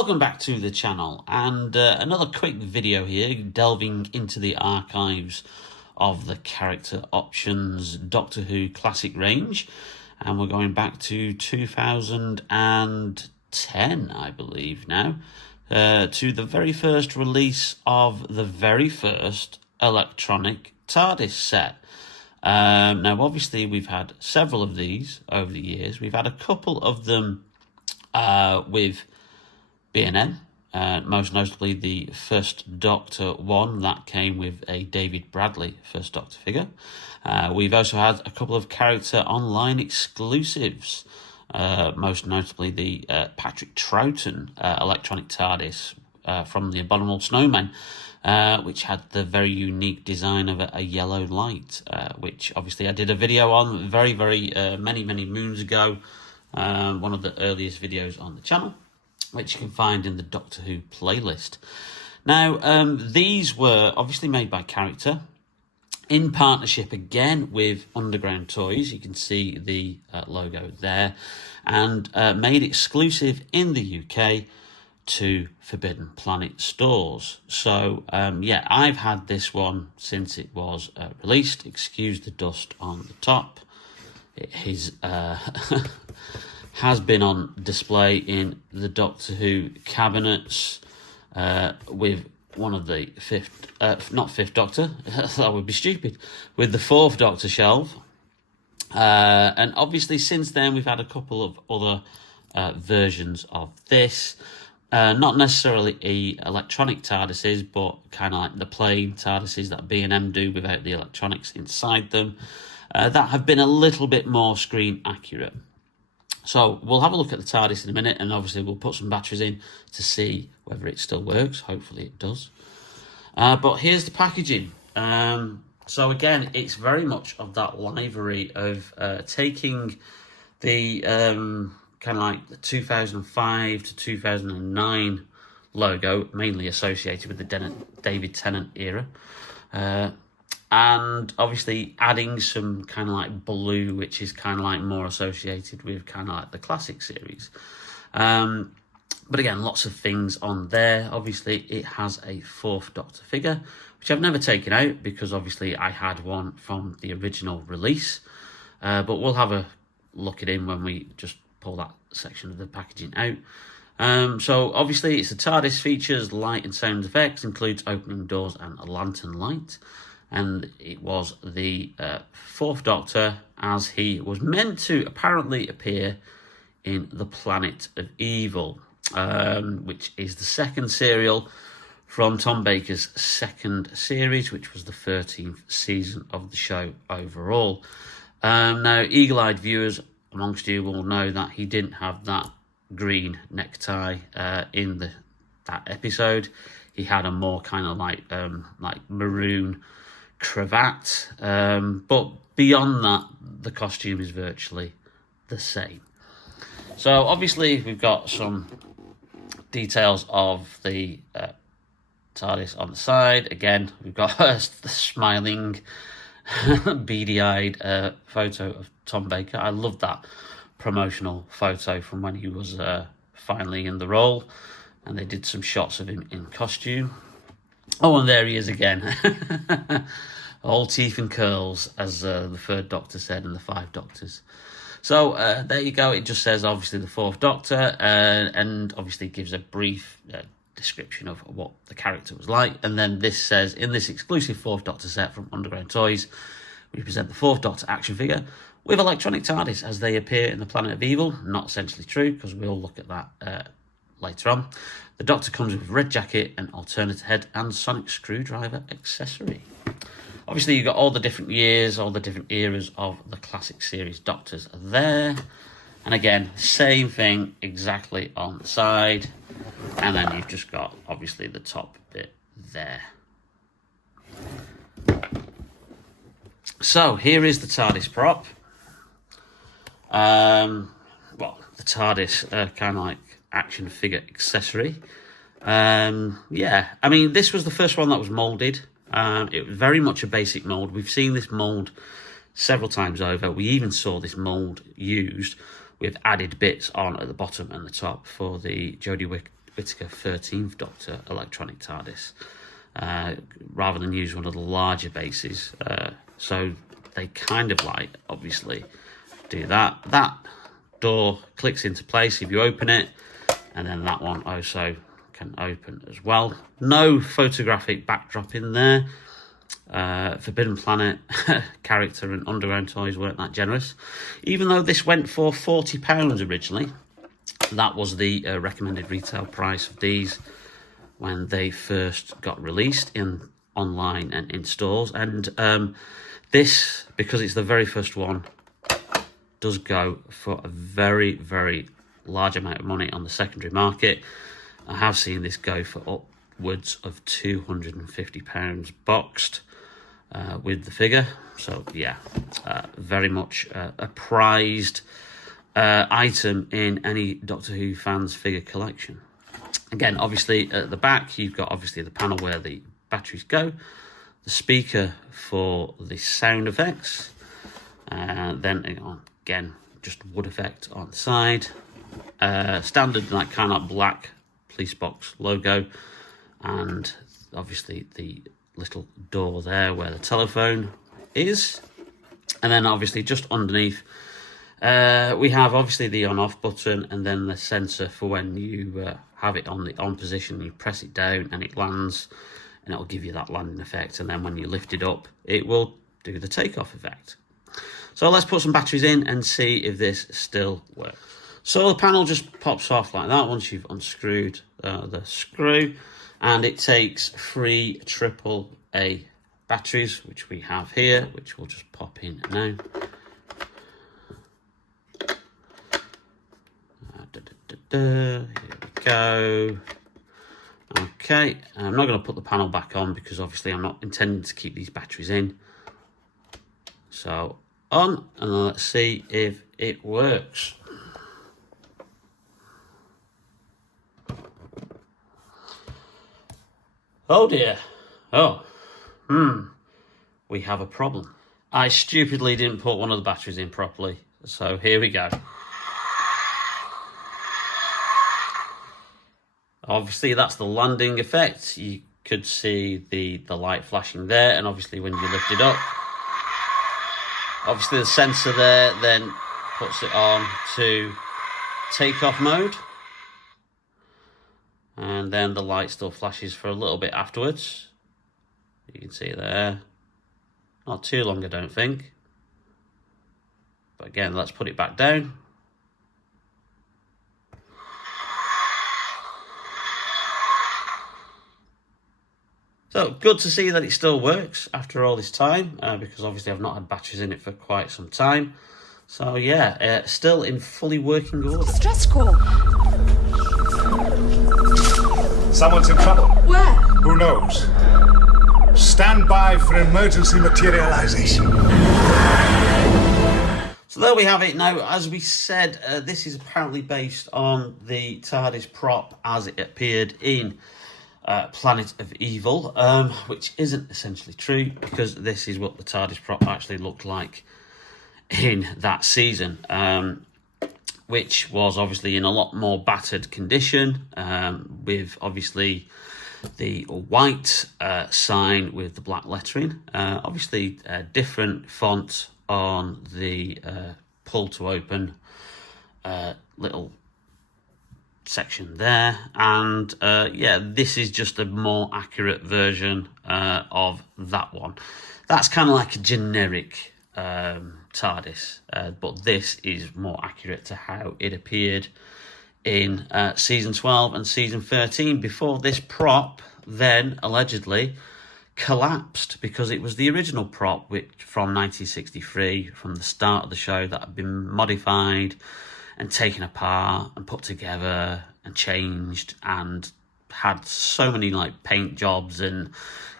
welcome back to the channel, and another quick video here delving into the archives of the character options Doctor Who classic range, and we're going back to 2010, I believe now, to the very first release of the very first Electronic Tardis set. Now obviously we've had several of these over the years. We've had a couple of them with B&M, most notably the First Doctor one that came with a David Bradley First Doctor figure. We've also had a couple of character online exclusives, most notably the Patrick Troughton Electronic TARDIS from the Abominable Snowman, which had the very unique design of a yellow light, which obviously I did a video on many moons ago, one of the earliest videos on the channel, which you can find in the Doctor Who playlist. Now, these were obviously made by Character, in partnership again with Underground Toys. You can see the logo there, and made exclusive in the UK to Forbidden Planet stores. So, yeah, I've had this one since it was released. Excuse the dust on the top. It is... has been on display in the Doctor Who cabinets with one of the not fifth Doctor, that would be stupid, with the fourth Doctor shelf. And obviously since then we've had a couple of other versions of this. Not necessarily electronic TARDISes, but kind of like the plain TARDISes that B&M do without the electronics inside them, that have been a little bit more screen accurate. So we'll have a look at the TARDIS in a minute, and obviously we'll put some batteries in to see whether it still works. Hopefully it does. But here's the packaging. So again, it's very much of that livery of taking the kind of like the 2005 to 2009 logo, mainly associated with the David Tennant era, and obviously adding some kind of like blue, which is kind of like more associated with kind of like the classic series. But again, lots of things on there. Obviously, it has a fourth Doctor figure, which I've never taken out because obviously I had one from the original release. But we'll have a look at him when we just pull that section of the packaging out. So obviously, it's a TARDIS, features light and sound effects, includes opening doors and a lantern light. And it was the fourth Doctor, as he was meant to apparently appear in The Planet of Evil, which is the second serial from Tom Baker's second series, which was the 13th season of the show overall. Now, eagle-eyed viewers amongst you will know that he didn't have that green necktie in that episode. He had a more kind of like maroon cravat, but beyond that the costume is virtually the same. So obviously we've got some details of the TARDIS on the side. Again, we've got the smiling beady-eyed photo of Tom Baker. I love that promotional photo from when he was finally in the role, and they did some shots of him in costume. Oh, and there he is again. All teeth and curls, as the third Doctor said, and the five Doctors. So there you go. It just says, obviously, the fourth Doctor, and obviously gives a brief description of what the character was like. And then this says, in this exclusive fourth Doctor set from Underground Toys, we present the fourth Doctor action figure with electronic TARDIS as they appear in the Planet of Evil. Not essentially true, because we'll look at that later on. The Doctor comes with a red jacket, an alternate head, and sonic screwdriver accessory. Obviously, you've got all the different years, all the different eras of the classic series Doctors there. And again, same thing exactly on the side. And then you've just got, obviously, the top bit there. So, here is the TARDIS prop. Well, the TARDIS kind of like action figure accessory. Yeah, I mean, this was the first one that was moulded. It was very much a basic mould. We've seen this mould several times over. We even saw this mould used with added bits on at the bottom and the top for the Jodie Whittaker 13th Doctor Electronic Tardis, rather than use one of the larger bases. So they kind of like, obviously, do that. That door clicks into place if you open it, and then that one also can open as well. No photographic backdrop in there. Forbidden Planet character and Underground toys weren't that generous, even though this went for £40 originally. That was the recommended retail price of these when they first got released in online and in stores. And this, because it's the very first one, does go for a very, very large amount of money on the secondary market. I have seen this go for upwards of £250 boxed with the figure. So yeah, very much a prized item in any Doctor Who fans figure collection. Again, obviously at the back you've got obviously the panel where the batteries go, the speaker for the sound effects, then again just wood effect on the side, standard like kind of black police box logo, and obviously the little door there where the telephone is. And then obviously just underneath we have obviously the on-off button, and then the sensor for when you have it on the on position, you press it down and it lands, and it'll give you that landing effect, and then when you lift it up it will do the takeoff effect. So let's put some batteries in and see if this still works. So the panel just pops off like that once you've unscrewed the screw, and it takes 3 AAA batteries, which we have here, which we'll just pop in now. Here we go. Okay, I'm not going to put the panel back on because obviously I'm not intending to keep these batteries in. So on, and let's see if it works. Oh dear. Oh. We have a problem. I stupidly didn't put one of the batteries in properly. So here we go. Obviously that's the landing effect. You could see the light flashing there, and obviously when you lift it up, obviously the sensor there then puts it on to takeoff mode, and then the light still flashes for a little bit afterwards. You can see there, not too long I don't think, but again let's put it back down. So good to see that it still works after all this time, because obviously I've not had batteries in it for quite some time. So yeah, still in fully working order. Stress call. Someone's in trouble. Where? Who knows? Stand by for emergency materialization. So there we have it. Now, as we said, this is apparently based on the TARDIS prop as it appeared in Planet of Evil, which isn't essentially true, because this is what the TARDIS prop actually looked like in that season, which was obviously in a lot more battered condition, with obviously the white sign with the black lettering, obviously a different font on the pull to open little section there, and yeah, this is just a more accurate version of that one. That's kind of like a generic TARDIS, but this is more accurate to how it appeared in season 12 and season 13, before this prop then allegedly collapsed, because it was the original prop which from 1963, from the start of the show, that had been modified and taken apart and put together and changed, and had so many like paint jobs and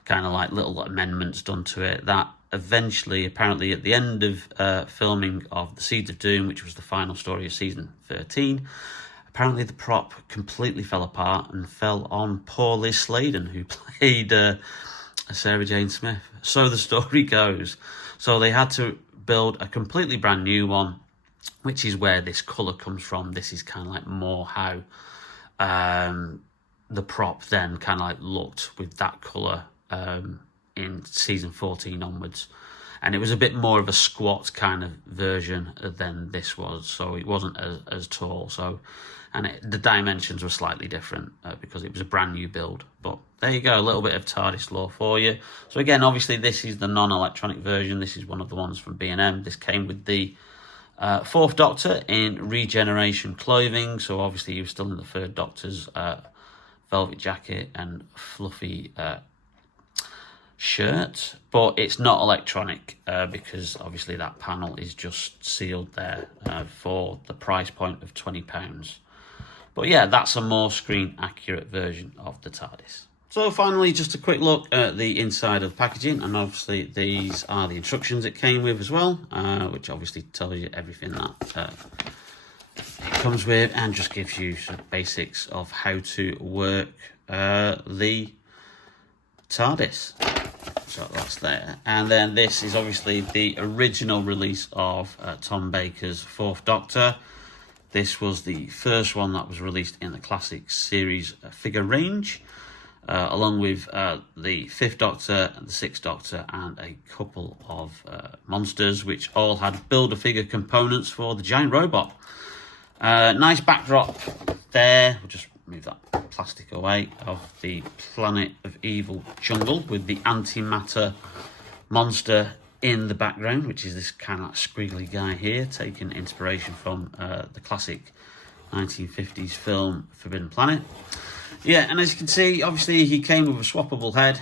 kind of like little amendments done to it, that eventually, apparently at the end of filming of The Seeds of Doom, which was the final story of season 13, apparently the prop completely fell apart and fell on poor Liz Sladen, who played Sarah Jane Smith. So the story goes. So they had to build a completely brand new one, which is where this colour comes from. This is kind of like more how the prop then kind of like looked with that colour in season 14 onwards. And it was a bit more of a squat kind of version than this was, so it wasn't as tall. So, and the dimensions were slightly different because it was a brand new build. But there you go, a little bit of TARDIS lore for you. So again, obviously this is the non-electronic version. This is one of the ones from B&M. This came with the Fourth Doctor in regeneration clothing. So obviously he was still in the Third Doctor's velvet jacket and fluffy shirt, but it's not electronic because obviously that panel is just sealed there for the price point of £20. But yeah, that's a more screen accurate version of the TARDIS. So finally, just a quick look at the inside of the packaging, and obviously these are the instructions it came with as well, which obviously tells you everything that it comes with and just gives you some basics of how to work the TARDIS. So that's there. And then this is obviously the original release of Tom Baker's Fourth Doctor. This was the first one that was released in the classic series figure range, along with the Fifth Doctor, the Sixth Doctor, and a couple of monsters, which all had Build-A-Figure components for the giant robot. Nice backdrop there. We'll just move that plastic away, of the Planet of Evil jungle with the antimatter monster in the background, which is this kind of like squiggly guy here, taking inspiration from the classic 1950s film Forbidden Planet. Yeah, and as you can see, obviously he came with a swappable head,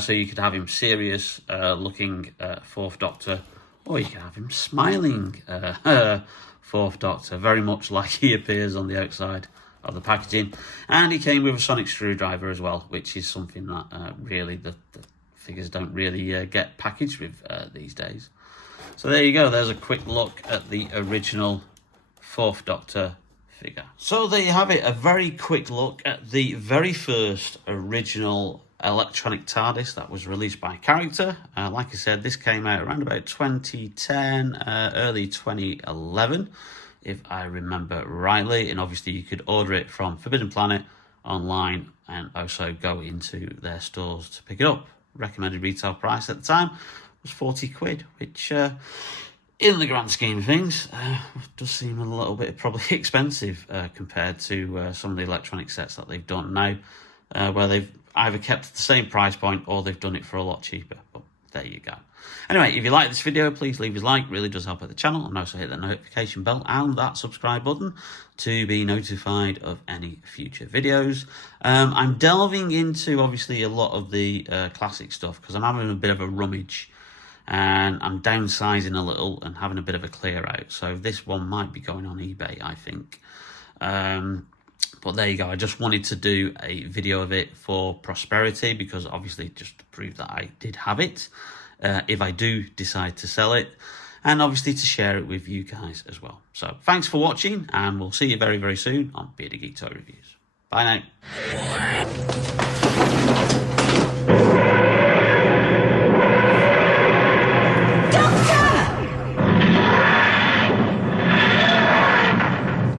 so you could have him serious looking Fourth Doctor, or you could have him smiling Fourth Doctor, very much like he appears on the outside of the packaging. And he came with a sonic screwdriver as well, which is something that really the figures don't really get packaged with these days. So there you go, there's a quick look at the original Fourth Doctor figure. So there you have it, a very quick look at the very first original electronic TARDIS that was released by character. Like I said, this came out around about 2010, early 2011, if I remember rightly. And obviously you could order it from Forbidden Planet online and also go into their stores to pick it up. Recommended retail price at the time was 40 quid, which in the grand scheme of things does seem a little bit probably expensive compared to some of the electronic sets that they've done now, where they've either kept the same price point or they've done it for a lot cheaper. But there you go. Anyway, if you like this video, please leave a like. It really does help out the channel. And also hit the notification bell and that subscribe button to be notified of any future videos. I'm delving into, obviously, a lot of the classic stuff because I'm having a bit of a rummage. And I'm downsizing a little and having a bit of a clear out. So this one might be going on eBay, I think. But there you go. I just wanted to do a video of it for prosperity because obviously just to prove that I did have it. If I do decide to sell it. And obviously to share it with you guys as well. So thanks for watching and we'll see you very, very soon on Bearded Geek Toy Reviews. Bye now.